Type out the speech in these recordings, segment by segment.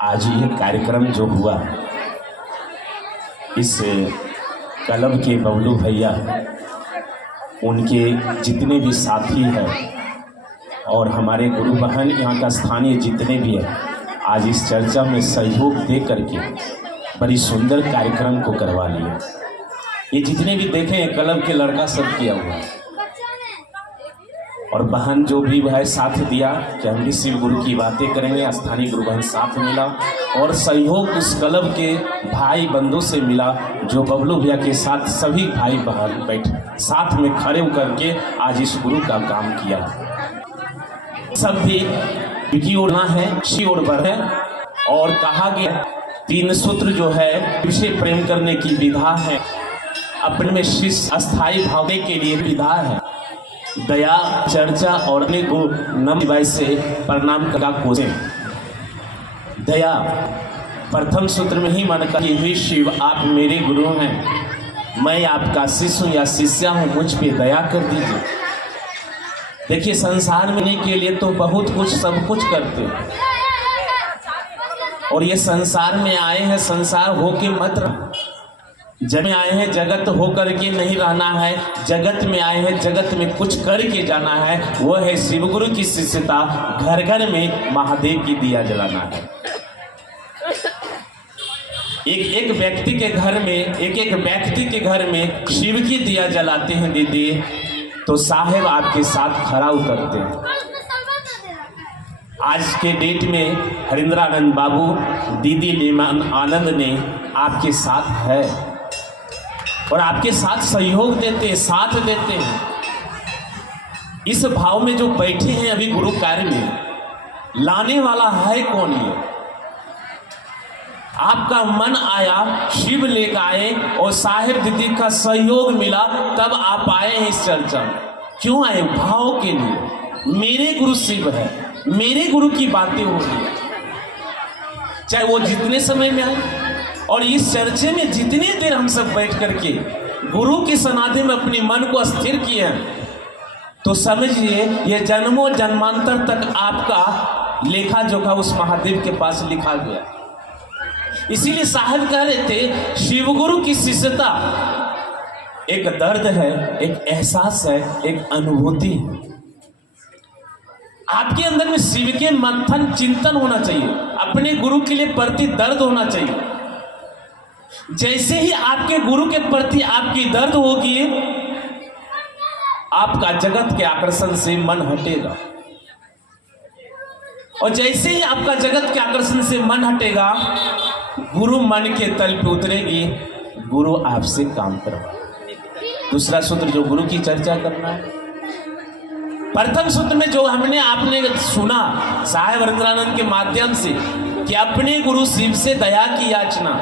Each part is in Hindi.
आज ये कार्यक्रम जो हुआ, इस क्लब के बबलू भैया, उनके जितने भी साथी हैं और हमारे गुरु बहन यहाँ का स्थानीय जितने भी हैं, आज इस चर्चा में सहयोग दे करके बड़ी सुंदर कार्यक्रम को करवा लिया। ये जितने भी देखे क्लब के लड़का सब किया हुआ है और बहन जो भी है साथ दिया कि हम भी शिव गुरु की बातें करेंगे। स्थानीय गुरु बहन साथ मिला और सहयोग उस क्लब के भाई बंधु से मिला जो बबलू भैया के साथ सभी भाई बहन बैठे साथ में खड़े होकर के आज इस गुरु का काम किया। सब भी ओढ़ना है, शिव ओढ़ है और कहा गया 3 सूत्र जो है विषय प्रेम करने की विधा है, अपने में शिष्य अस्थायी भावने के लिए विधा है, दया, चर्चा और अपने को नम्र से प्रणाम का कोशिश। दया प्रथम सूत्र में ही मन का कि हे शिव आप मेरे गुरु हैं, मैं आपका शिष्य हूँ या शिष्या हूँ, मुझ पे दया कर दीजिए। देखिए संसार में के लिए तो बहुत कुछ सब कुछ करते हैं और ये संसार में आए हैं, संसार होके मत रहो। जब में आए हैं जगत हो करके नहीं रहना है, जगत में आए हैं जगत में कुछ करके जाना है। वो है शिव गुरु की शिष्यता, घर घर में महादेव की दिया जलाना है। एक व्यक्ति के घर में एक व्यक्ति के घर में शिव की दिया जलाते हैं दीदी, तो साहेब आपके साथ खरा उतरते हैं। आज के डेट में हरिंद्रानंद बाबू, दीदी लीमान आनंद ने आपके साथ है और आपके साथ सहयोग देते हैं, साथ देते हैं। इस भाव में जो बैठे हैं अभी गुरु कार्य में, लाने वाला है कौन? ये आपका मन आया, शिव लेकर आए और साहिब दीदी का सहयोग मिला, तब आप आए हैं इस चर्चा में। क्यों आए? भाव के लिए। मेरे गुरु शिव है, मेरे गुरु की बातें हो रही है, चाहे वो जितने समय में आए। और इस चर्चे में जितनी देर हम सब बैठ करके गुरु की समाधि में अपने मन को स्थिर किए हैं, तो समझिए ये जन्मों जन्मांतर तक आपका लेखा जोखा उस महादेव के पास लिखा गया। इसीलिए साहब कह रहे थे शिव गुरु की शिष्यता एक दर्द है, एक एहसास है, एक अनुभूति है। आपके अंदर में शिव के मंथन चिंतन होना चाहिए, अपने गुरु के लिए प्रति दर्द होना चाहिए। जैसे ही आपके गुरु के प्रति आपकी दर्द होगी, आपका जगत के आकर्षण से मन हटेगा और जैसे ही आपका जगत के आकर्षण से मन हटेगा, गुरु मन के तल पे उतरेगी, गुरु आपसे काम करवा। दूसरा सूत्र जो गुरु की चर्चा करना है, प्रथम सूत्र में जो हमने आपने सुना साहेब हरिंद्रानंद के माध्यम से कि अपने गुरु शिव से दया की याचना।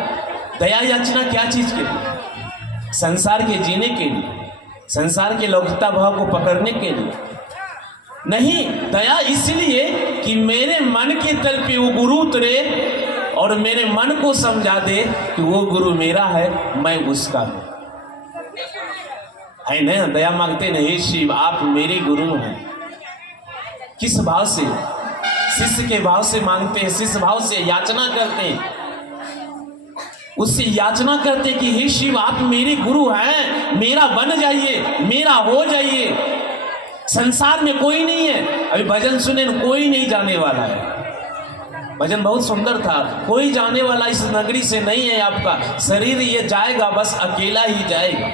दया याचना क्या चीज के लिए? संसार के जीने के लिए, संसार के लौकिकता भाव को पकड़ने के लिए नहीं। दया इसलिए कि मेरे मन के तल पे वो गुरु उतरे और मेरे मन को समझा दे कि वो गुरु मेरा है, मैं उसका हूं। है ना? दया मांगते नहीं, शिव आप मेरे गुरु हैं। किस भाव से? शिष्य के भाव से मांगते हैं, शिष्य भाव से याचना करते हैं, उससे याचना करते कि हे शिव आप मेरे गुरु हैं, मेरा बन जाइए, मेरा हो जाइए। संसार में कोई नहीं है, अभी भजन सुने, कोई नहीं जाने वाला है। भजन बहुत सुंदर था, कोई जाने वाला इस नगरी से नहीं है, आपका शरीर ये जाएगा, बस अकेला ही जाएगा।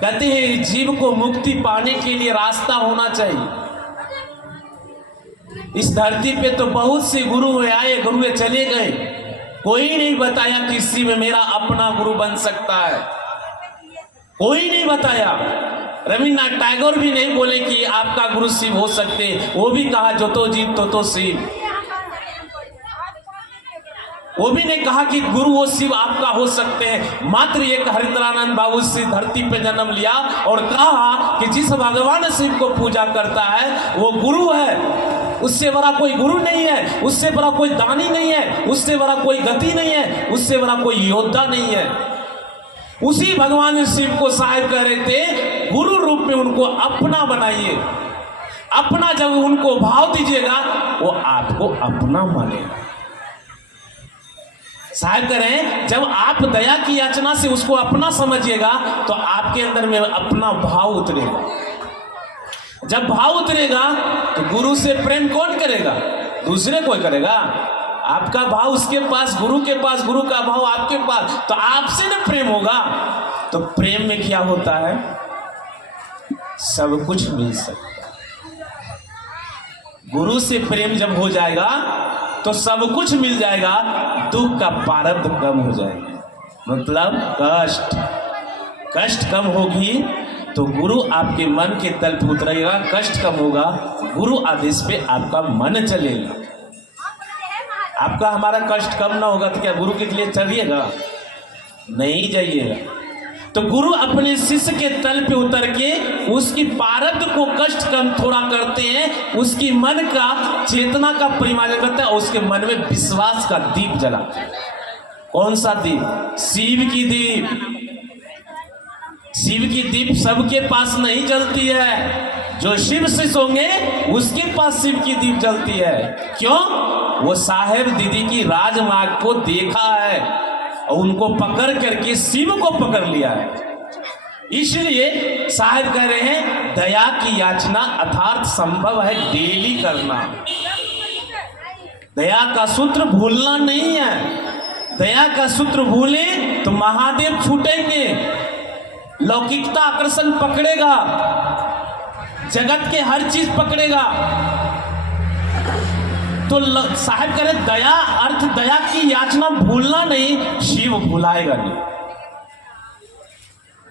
कहते हैं जीव को मुक्ति पाने के लिए रास्ता होना चाहिए। इस धरती पे तो बहुत से गुरु आए, गुरु चले गए, कोई नहीं बताया कि शिव मेरा अपना गुरु बन सकता है, कोई नहीं बताया। रविन्द्रनाथ टैगोर भी नहीं बोले कि आपका गुरु शिव हो सकते, वो भी कहा जो तो जीव तो शिव। वो भी नहीं कहा कि गुरु वो शिव आपका हो सकते हैं। मात्र एक हरिंद्रानंद बाबू से धरती पे जन्म लिया और कहा कि जिस भगवान शिव को पूजा करता है वो गुरु है, उससे बड़ा कोई गुरु नहीं है, उससे बड़ा कोई दानी नहीं है, उससे बड़ा कोई गति नहीं है, उससे बड़ा कोई योद्धा नहीं है। उसी भगवान शिव को साहिब कह रहे थे गुरु रूप में उनको अपना बनाइए। अपना जब उनको भाव दीजिएगा वो आपको अपना मानेगा। साहब कह रहे हैं जब आप दया की याचना से उसको अपना समझिएगा तो आपके अंदर में अपना भाव उतरेगा। जब भाव उतरेगा तो गुरु से प्रेम कौन करेगा? दूसरे कोई करेगा? आपका भाव उसके पास, गुरु के पास, गुरु का भाव आपके पास, तो आपसे ना प्रेम होगा। तो प्रेम में क्या होता है? सब कुछ मिल सकता है। गुरु से प्रेम जब हो जाएगा तो सब कुछ मिल जाएगा, दुख का प्रारब्ध कम हो जाएगा, मतलब कष्ट कम होगी तो गुरु आपके मन के तल पे उतरेगा, कष्ट कम होगा, गुरु आदेश पे आपका मन चलेगा। आपका हमारा कष्ट कम ना होगा तो क्या गुरु के लिए चलिएगा? नहीं जाइएगा। तो गुरु अपने शिष्य के तल पे उतर के उसकी प्रारब्ध को कष्ट कम थोड़ा करते हैं, उसकी मन का चेतना का परिमार्जन करते हैं और उसके मन में विश्वास का दीप जलाते हैं। कौन सा दीप? शिव की दीप। शिव की दीप सबके पास नहीं जलती है। जो शिव शिष्य होंगे उसके पास शिव की दीप जलती है। क्यों? वो साहेब दीदी की राजमार्ग को देखा है और उनको पकड़ करके शिव को पकड़ लिया है। इसलिए साहब कह रहे हैं दया की याचना अर्थात संभव है डेली करना। दया का सूत्र भूलना नहीं है। दया का सूत्र भूले तो महादेव छूटेंगे, लौकिकता आकर्षण पकड़ेगा, जगत के हर चीज पकड़ेगा। तो साहब कह रहे दया अर्थ दया की याचना भूलना नहीं, शिव भुलाएगा नहीं।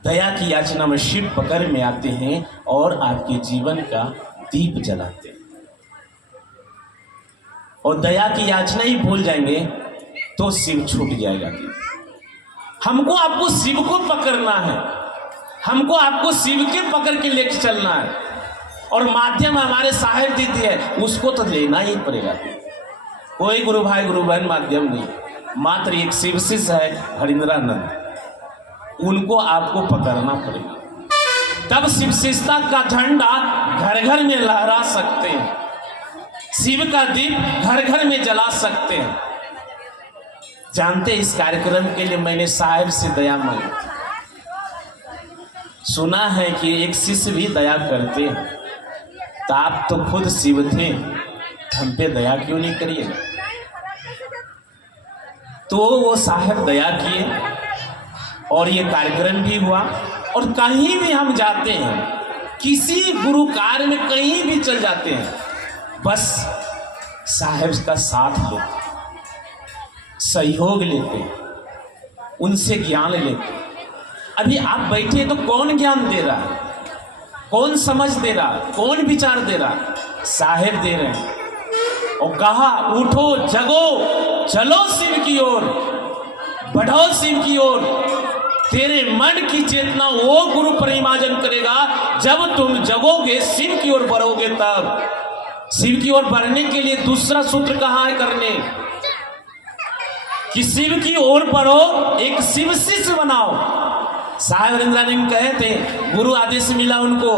दया की याचना में शिव पकड़ में आते हैं और आपके जीवन का दीप जलाते हैं। और दया की याचना ही भूल जाएंगे तो शिव छूट जाएगा। हमको आपको शिव को पकड़ना है, हमको आपको शिव के पकड़ के लेके चलना है। और माध्यम हमारे साहेब दीदी है, उसको तो लेना ही पड़ेगा। कोई गुरु भाई गुरु बहन माध्यम नहीं, मात्र एक शिव शिष्य है हरिंद्रानंद, उनको आपको पकड़ना पड़ेगा। तब शिव शिष्यता का झंडा घर घर में लहरा सकते हैं, शिव का दीप घर घर में जला सकते हैं। जानते इस कार्यक्रम के लिए मैंने साहेब से दया मांगी। सुना है कि एक शिष्य भी दया करते हैं, तो आप तो खुद शिव थे, हम पे दया क्यों नहीं करिएगा? तो वो साहब दया किए और ये कार्यक्रम भी हुआ। और कहीं भी हम जाते हैं, किसी गुरु कार्य में कहीं भी चल जाते हैं, बस साहब का साथ लेते, सहयोग लेते, उनसे ज्ञान लेते। अभी आप बैठे तो कौन ज्ञान दे रहा है, कौन समझ दे रहा, कौन विचार दे रहा? साहेब दे रहे हैं। और कहा उठो जगो, चलो शिव की ओर, बढ़ो शिव की ओर। तेरे मन की चेतना वो गुरु परिमार्जन करेगा जब तुम जगोगे, शिव की ओर बढ़ोगे। तब शिव की ओर बढ़ने के लिए दूसरा सूत्र कहाँ है करने कि शिव की ओर बढ़ो, एक शिव शिष्य बनाओ। साहब हरिंद्रानंद कहे थे, गुरु आदेश मिला उनको,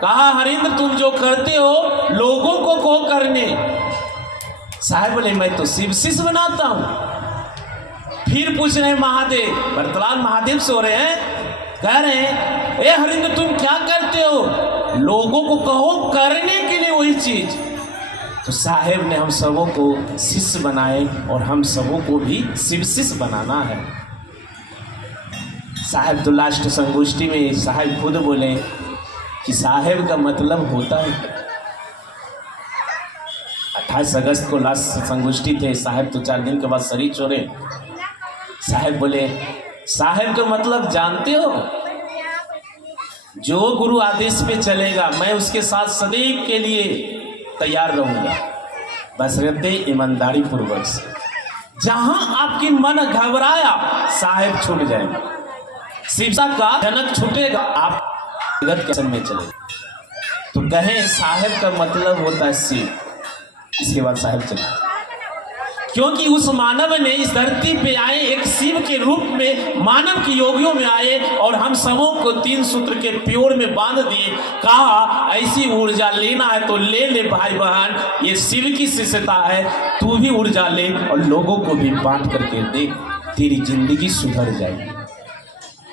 कहा हरिंद्र तुम जो करते हो लोगों को कहो करने। साहब बोले मैं तो शिव शिष्य बनाता हूं। फिर पूछ रहे महादेव, वर्तमान महादेव से हो रहे हैं, कह रहे हैं ए हरिंद्र तुम क्या करते हो? लोगों को कहो करने के लिए वही चीज। तो साहेब ने हम सबों को शिष्य बनाए और हम सबों को भी शिव शिष्य बनाना है। साहेब तो लास्ट संगोष्ठी में साहेब खुद बोले कि साहेब का मतलब होता है। 28 अगस्त को लास्ट संगोष्ठी थे, साहेब तो 4 दिन के बाद शरीर छोड़े। साहेब बोले साहेब का मतलब जानते हो? जो गुरु आदेश पे चलेगा मैं उसके साथ सदैव के लिए तैयार रहूंगा, बस रहते ईमानदारी पूर्वक से। जहां आपकी मन घबराया साहेब छूट जाएगा, शिवसा का जनक छूटेगा, आप जगत के में चले। तो कहें साहेब का मतलब होता है शिव। इसके बाद साहेब चले क्योंकि उस मानव ने इस धरती पे आए एक शिव के रूप में मानव की योगियों में आए और हम सबों को 3 सूत्र के प्योर में बांध दिए। कहा ऐसी ऊर्जा लेना है तो ले ले भाई बहन, ये शिव की शिष्यता है। तू भी ऊर्जा ले और लोगों को भी बांट करके दे, तेरी जिंदगी सुधर जाएगी,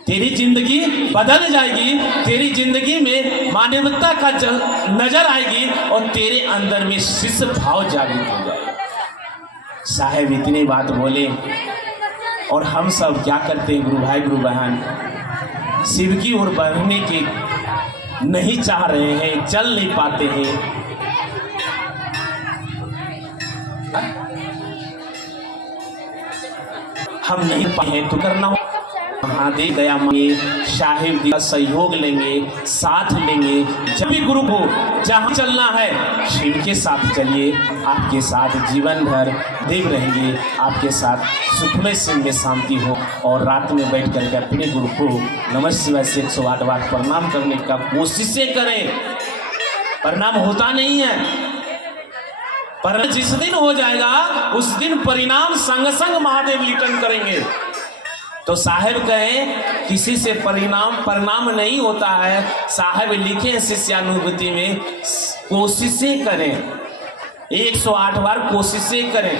तेरी जिंदगी बदल जाएगी, तेरी जिंदगी में मानवता का नजर आएगी और तेरे अंदर में शिष्य भाव जागृत हो जाएगा। साहब इतनी बात बोले और हम सब क्या करते हैं गुरु भाई गुरु बहन, शिव की ओर बढ़ने के नहीं चाह रहे हैं, चल नहीं पाते हैं। हम नहीं पाए तो करना हो, महादेव दया मांगे, साहिब का सहयोग लेंगे, साथ लेंगे। जब भी गुरु को जहाँ चलना है शिव के साथ चलिए, आपके साथ जीवन भर देव रहेंगे, आपके साथ सुखमय सिंह में शांति हो। और रात में बैठ करके अपने गुरु को नमः शिवाय से 108 बार प्रणाम करने का कोशिशें करें। प्रणाम होता नहीं है, पर जिस दिन हो जाएगा उस दिन परिणाम संग संग महादेव रिटर्न करेंगे। तो साहब कहें किसी से परिणाम नहीं होता है। साहब लिखे शिष्यानुभूति में कोशिशें करें, 108 बार कोशिशें करें।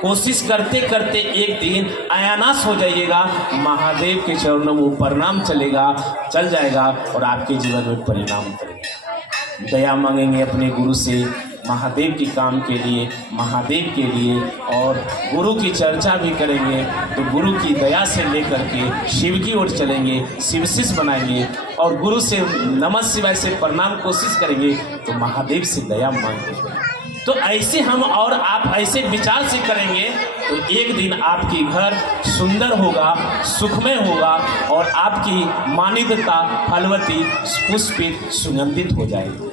कोशिश करते करते एक दिन अयानाश हो जाइएगा, महादेव के चरणों में परिणाम चल जाएगा और आपके जीवन में परिणाम करेगा। दया मांगेंगे अपने गुरु से महादेव के काम के लिए, महादेव के लिए, और गुरु की चर्चा भी करेंगे तो गुरु की दया से लेकर के शिव की ओर चलेंगे, शिव शिष्य बनाएंगे और गुरु से नमः शिवाय से प्रणाम कोशिश करेंगे तो महादेव से दया मांगेंगे। तो ऐसे हम और आप ऐसे विचार से करेंगे तो एक दिन आपकी घर सुंदर होगा, सुखमय होगा और आपकी मान्यता फलवती, पुष्पित, सुगंधित हो जाएगी।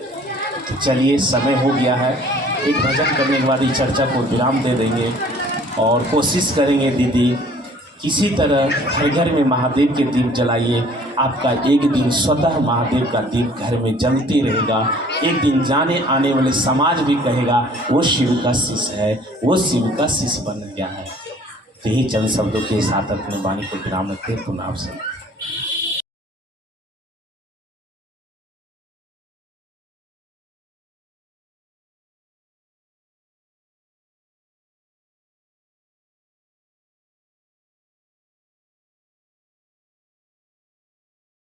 तो चलिए समय हो गया है, एक भजन करने के बाद ही चर्चा को विराम दे देंगे और कोशिश करेंगे दीदी किसी तरह हर घर में महादेव के दीप जलाइए। आपका एक दिन स्वतः महादेव का दीप घर में जलते रहेगा। एक दिन जाने आने वाले समाज भी कहेगा वो शिव का शिष्य है, वो शिव का शिष्य बन गया है। तो यही चंद शब्दों के साथ अपने वाणी को विराम रखते हैं। पुनः आपसे